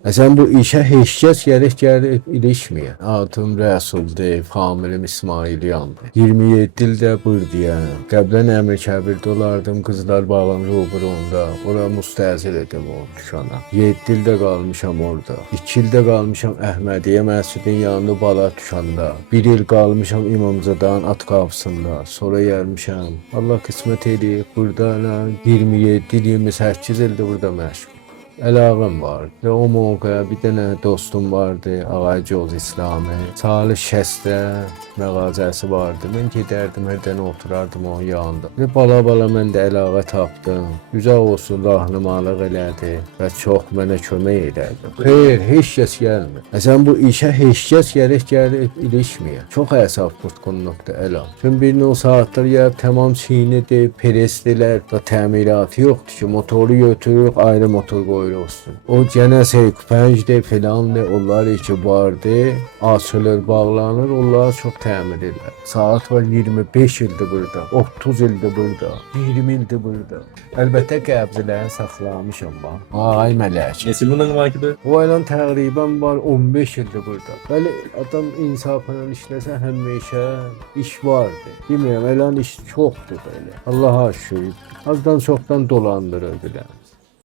Sən bu işə heç kəs gəlib ilişməyən. Adım Rəsuldur, familim İsmailyandır. 27 ildə buradayam. Qəblə Əmirkəbirdə olardım, Qızlar Bağlam Ruburunda. Ora müstəzil idim o dükana. 7 ildə qalmışam orada. 2 ildə qalmışam Əhmədiyyə məscidin yanında bala dükanda. 1 il qalmışam İmamzadan at qapısında. Sonra gəlmişəm. Allah qismət eləyib burada 27-28 ildir burada məşğul. Əlaqəm vardı və o mövqeyə bir dənə dostum vardı, Ağacoz İslami. Salih Şəstə məğazəsi vardı. Mən gedərdim, hər dənə oturardım onun yanında. Və bala mən də əlaqə tapdım. Güzel olsun, rahnumalıq elədi və çox mənə kömək elədi. Xeyr, heç kəs gəlmir. Sən bu işə heç kəs gəlib ilişməyən. Çox əsab tutqunluqdur əlam. Çünki bir o saatlar gəlib tamam çiynidir, presdilər və təmiratı yoxdur ki, motoru götürürük, ayrı motor qoyuruq. Olsun. O gene P5'de falan da onlar ki vardı. Açılır, bağlanır, onlar çok təmir edirlər. Saat var 25 ildir burada, 30 ildir burada, 20 ildir burada. Əlbəttə qəbzləri saxlamışam ben. Ay mələk. Nesil bundan vakidə? O elan təqribən var 15 ildir burada. Bəli, adam insafla işləsə həmişə iş vardı. Bilmirəm, elan iş çoxdur belə. Allaha şükür. Azdan çoxdan dolandırır bilər.